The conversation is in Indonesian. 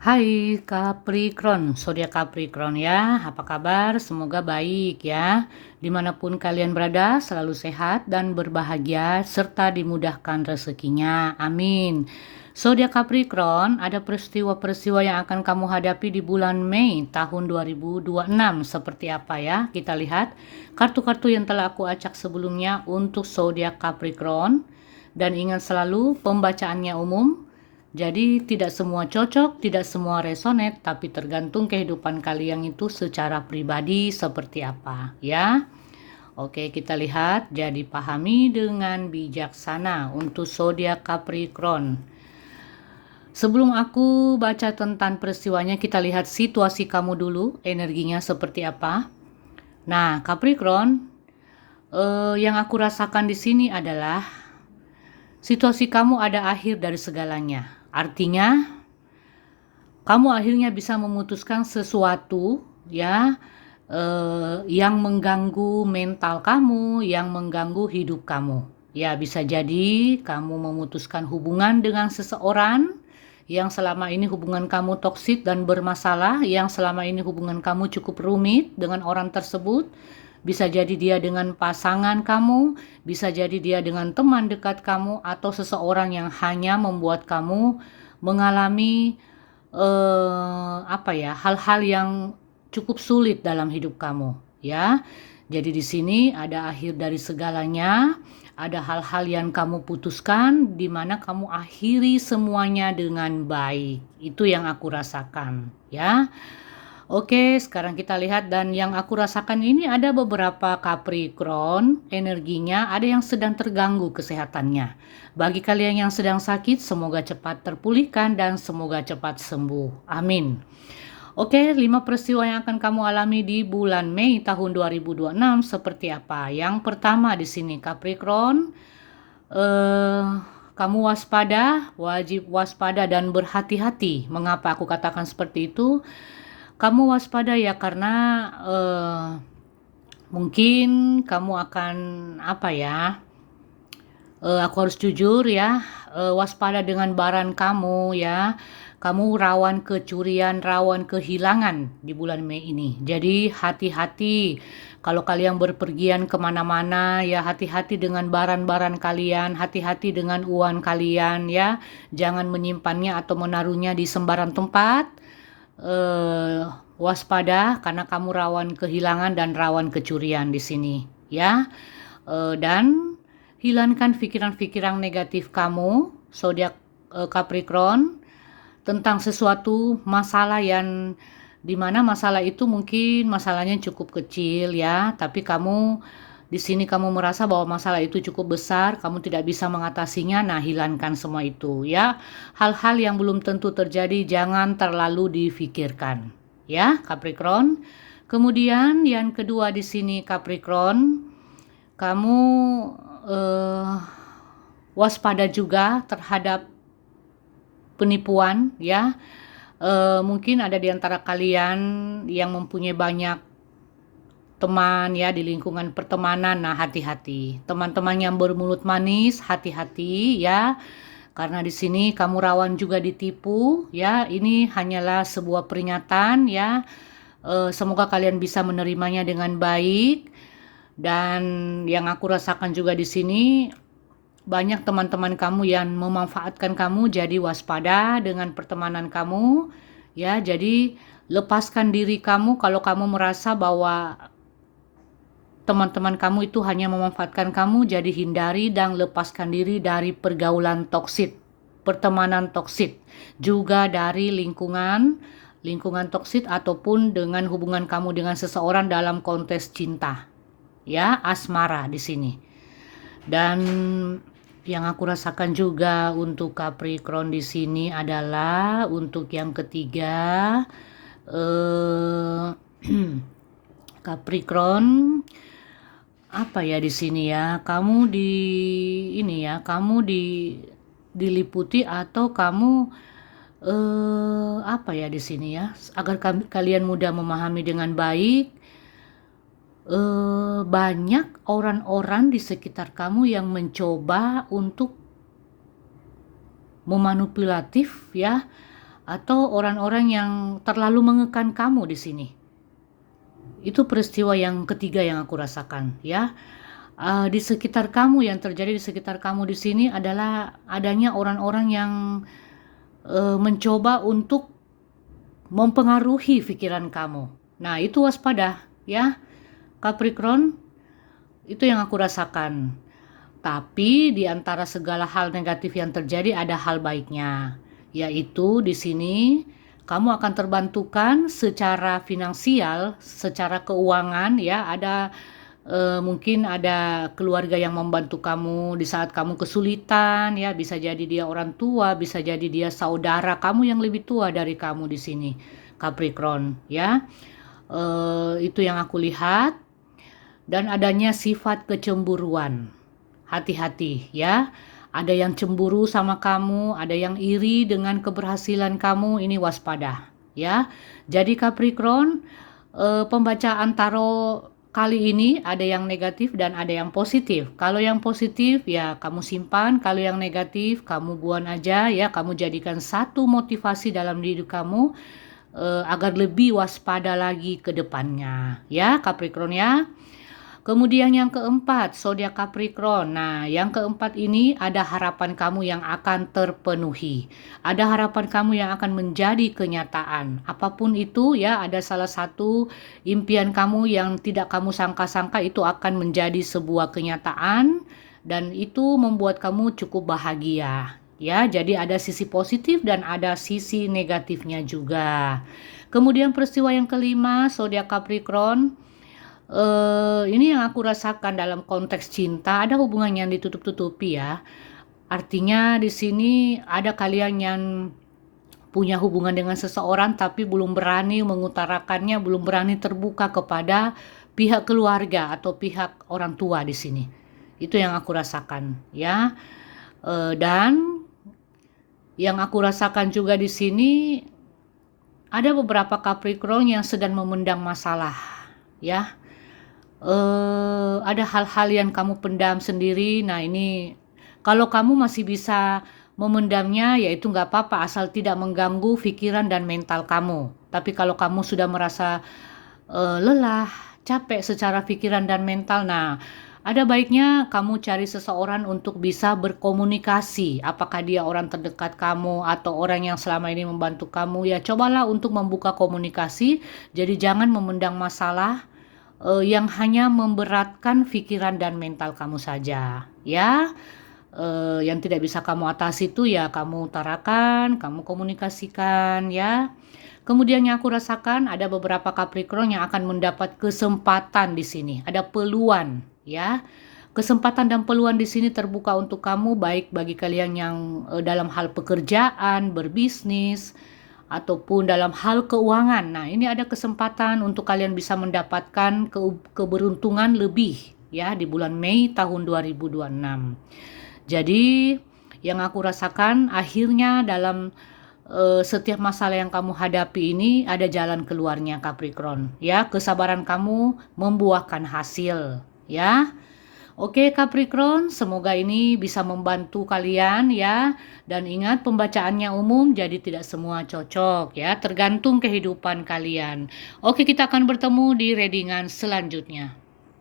Hai Capricorn, zodiak Capricorn ya, apa kabar? Semoga baik ya. Dimanapun kalian berada, selalu sehat dan berbahagia serta dimudahkan rezekinya. Amin. Zodiak Capricorn, ada peristiwa-peristiwa yang akan kamu hadapi di bulan Mei tahun 2026. Seperti apa ya? Kita lihat kartu-kartu yang telah aku acak sebelumnya untuk zodiak Capricorn. Dan ingat selalu pembacaannya umum. Jadi tidak semua cocok, tidak semua resonate, tapi tergantung kehidupan kalian itu secara pribadi seperti apa ya. Oke, kita lihat. Jadi pahami dengan bijaksana untuk zodiak Capricorn. Sebelum aku baca tentang peristiwanya, kita lihat situasi kamu dulu, energinya seperti apa. Nah, Capricorn, yang aku rasakan di sini adalah situasi kamu ada akhir dari segalanya. Artinya, kamu akhirnya bisa memutuskan sesuatu ya yang mengganggu mental kamu, yang mengganggu hidup kamu. Ya, bisa jadi kamu memutuskan hubungan dengan seseorang yang selama ini hubungan kamu toksik dan bermasalah, yang selama ini hubungan kamu cukup rumit dengan orang tersebut. Bisa jadi dia dengan pasangan kamu, bisa jadi dia dengan teman dekat kamu, atau seseorang yang hanya membuat kamu mengalami hal-hal yang cukup sulit dalam hidup kamu ya. Jadi di sini ada akhir dari segalanya, ada hal-hal yang kamu putuskan di mana kamu akhiri semuanya dengan baik. Itu yang aku rasakan ya. Oke, sekarang kita lihat, dan yang aku rasakan ini ada beberapa Capricorn, energinya ada yang sedang terganggu kesehatannya. Bagi kalian yang sedang sakit, semoga cepat terpulihkan dan semoga cepat sembuh. Amin. Oke, 5 peristiwa yang akan kamu alami di bulan Mei tahun 2026 seperti apa? Yang pertama di sini Capricorn, kamu waspada, wajib waspada dan berhati-hati. Mengapa aku katakan seperti itu? Kamu waspada ya karena mungkin kamu akan aku harus jujur ya, waspada dengan barang kamu ya. Kamu rawan kecurian, rawan kehilangan di bulan Mei ini. Jadi hati-hati kalau kalian berpergian kemana-mana ya, hati-hati dengan barang-barang kalian, hati-hati dengan uang kalian ya. Jangan menyimpannya atau menaruhnya di sembarang tempat. Waspada karena kamu rawan kehilangan dan rawan kecurian di sini ya. Dan hilangkan pikiran-pikiran negatif kamu zodiak Capricorn tentang sesuatu masalah yang dimana masalah itu mungkin masalahnya cukup kecil ya, tapi kamu di sini kamu merasa bahwa masalah itu cukup besar, kamu tidak bisa mengatasinya. Nah, hilangkan semua itu ya. Hal-hal yang belum tentu terjadi jangan terlalu difikirkan ya, Capricorn. Kemudian yang kedua di sini Capricorn, kamu waspada juga terhadap penipuan ya. Mungkin ada di antara kalian yang mempunyai banyak teman ya di lingkungan pertemanan. Nah, hati-hati. Teman-teman yang bermulut manis, hati-hati ya. Karena di sini kamu rawan juga ditipu ya. Ini hanyalah sebuah peringatan ya. Semoga kalian bisa menerimanya dengan baik. Dan yang aku rasakan juga di sini banyak teman-teman kamu yang memanfaatkan kamu, jadi waspada dengan pertemanan kamu ya. Jadi lepaskan diri kamu kalau kamu merasa bahwa teman-teman kamu itu hanya memanfaatkan kamu. Jadi hindari dan lepaskan diri dari pergaulan toksik, pertemanan toksik, juga dari lingkungan toksik ataupun dengan hubungan kamu dengan seseorang dalam konteks cinta ya, asmara di sini. Dan yang aku rasakan juga untuk Capricorn di sini adalah untuk yang ketiga, Capricorn apa ya di sini ya, kamu diliputi atau kamu di sini ya, agar kalian mudah memahami dengan baik. Banyak orang-orang di sekitar kamu yang mencoba untuk memanipulatif ya, atau orang-orang yang terlalu mengekang kamu di sini. Itu peristiwa yang ketiga yang aku rasakan, ya. Di sekitar kamu, yang terjadi di sekitar kamu di sini adalah adanya orang-orang yang mencoba untuk mempengaruhi pikiran kamu. Nah, itu waspada, ya, Capricorn. Itu yang aku rasakan. Tapi di antara segala hal negatif yang terjadi ada hal baiknya, yaitu di sini kamu akan terbantukan secara finansial, secara keuangan, ya. Ada mungkin ada keluarga yang membantu kamu di saat kamu kesulitan, ya. Bisa jadi dia orang tua, bisa jadi dia saudara kamu yang lebih tua dari kamu di sini, Capricorn, ya. Itu yang aku lihat. Dan adanya sifat kecemburuan. Hati-hati, ya. Ada yang cemburu sama kamu, ada yang iri dengan keberhasilan kamu, ini waspada, ya. Jadi Capricorn, pembacaan tarot kali ini ada yang negatif dan ada yang positif. Kalau yang positif ya kamu simpan, kalau yang negatif kamu buang aja, ya. Kamu jadikan satu motivasi dalam diri kamu agar lebih waspada lagi ke depannya, ya Capricorn, ya. Kemudian yang keempat, zodiak Capricorn. Nah, yang keempat ini ada harapan kamu yang akan terpenuhi. Ada harapan kamu yang akan menjadi kenyataan. Apapun itu, ya, ada salah satu impian kamu yang tidak kamu sangka-sangka itu akan menjadi sebuah kenyataan dan itu membuat kamu cukup bahagia. Ya, jadi ada sisi positif dan ada sisi negatifnya juga. Kemudian peristiwa yang kelima, zodiak Capricorn. Ini yang aku rasakan dalam konteks cinta, ada hubungan yang ditutup-tutupi, ya. Artinya di sini ada kalian yang punya hubungan dengan seseorang tapi belum berani mengutarakannya, belum berani terbuka kepada pihak keluarga atau pihak orang tua di sini. Itu yang aku rasakan, ya. Dan yang aku rasakan juga di sini ada beberapa Capricorn yang sedang memendam masalah, ya. Ada hal-hal yang kamu pendam sendiri. Nah, ini kalau kamu masih bisa memendamnya, ya itu nggak apa-apa asal tidak mengganggu pikiran dan mental kamu. Tapi kalau kamu sudah merasa lelah, capek secara pikiran dan mental, nah ada baiknya kamu cari seseorang untuk bisa berkomunikasi. Apakah dia orang terdekat kamu atau orang yang selama ini membantu kamu, ya cobalah untuk membuka komunikasi. Jadi jangan memendam masalah yang hanya memberatkan pikiran dan mental kamu saja, ya. Yang tidak bisa kamu atasi itu ya kamu utarakan, kamu komunikasikan, ya. Kemudian yang aku rasakan ada beberapa Capricorn yang akan mendapat kesempatan di sini, ada peluang, ya. Kesempatan dan peluang di sini terbuka untuk kamu, baik bagi kalian yang dalam hal pekerjaan, berbisnis, ataupun dalam hal keuangan. Nah, ini ada kesempatan untuk kalian bisa mendapatkan keberuntungan lebih, ya, di bulan Mei tahun 2026. Jadi, yang aku rasakan akhirnya dalam setiap masalah yang kamu hadapi ini ada jalan keluarnya, Capricorn, ya. Kesabaran kamu membuahkan hasil, ya. Oke Capricorn, semoga ini bisa membantu kalian, ya. Dan ingat, pembacaannya umum jadi tidak semua cocok, ya. Tergantung kehidupan kalian. Oke, kita akan bertemu di readingan selanjutnya.